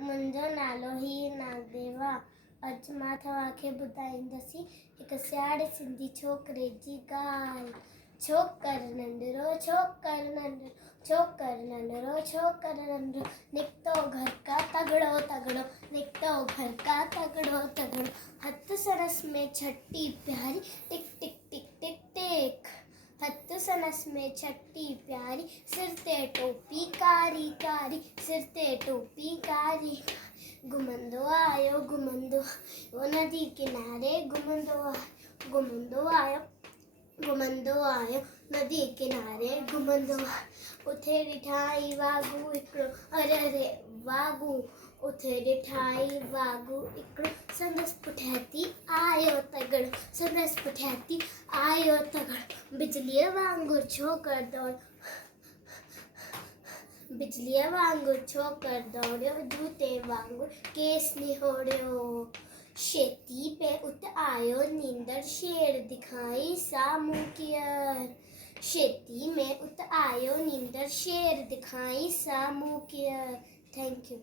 मुंहिंजो नालो हीर नागदेवा। अॼु मां तव्हांखे ॿुधाईंदसि हिकु सियाणे सिंधी छोकिरे जी ॻाल्हि। छोकर नंढड़ो छोकर नंढड़ो छोकर नंढड़ो छोकर नंढड़ो निकितो घर का तगड़ो तगड़ो निकितो घर का तगड़ो तगड़ो हथ सरस में छटी प्यारी टिक टिक टिक टिक टिक हथ सनस में छटी प्यारी सिर ते टोपी कारी कारी सिर ते टोपी कारी घुमंदो आयो वो नदी किनारे घुमंदो आयो नदी किनारे घुमंदो उथे ॾिठाई वागू हिकिड़ो अरे वागू उथे ॾिठाई वागू हिकिड़ो संदसि पुठियां आयो तगड़ो बिजलीअ वांगुरु छोकर दौड़ियो जूते वांगुरु केस निहोड़ियो शेती पे उत आयो नींदर शेर दिखाई सामूं कियर शेती में उत आयो नींदर शेर दिखाई सामूं कियर। Thank you.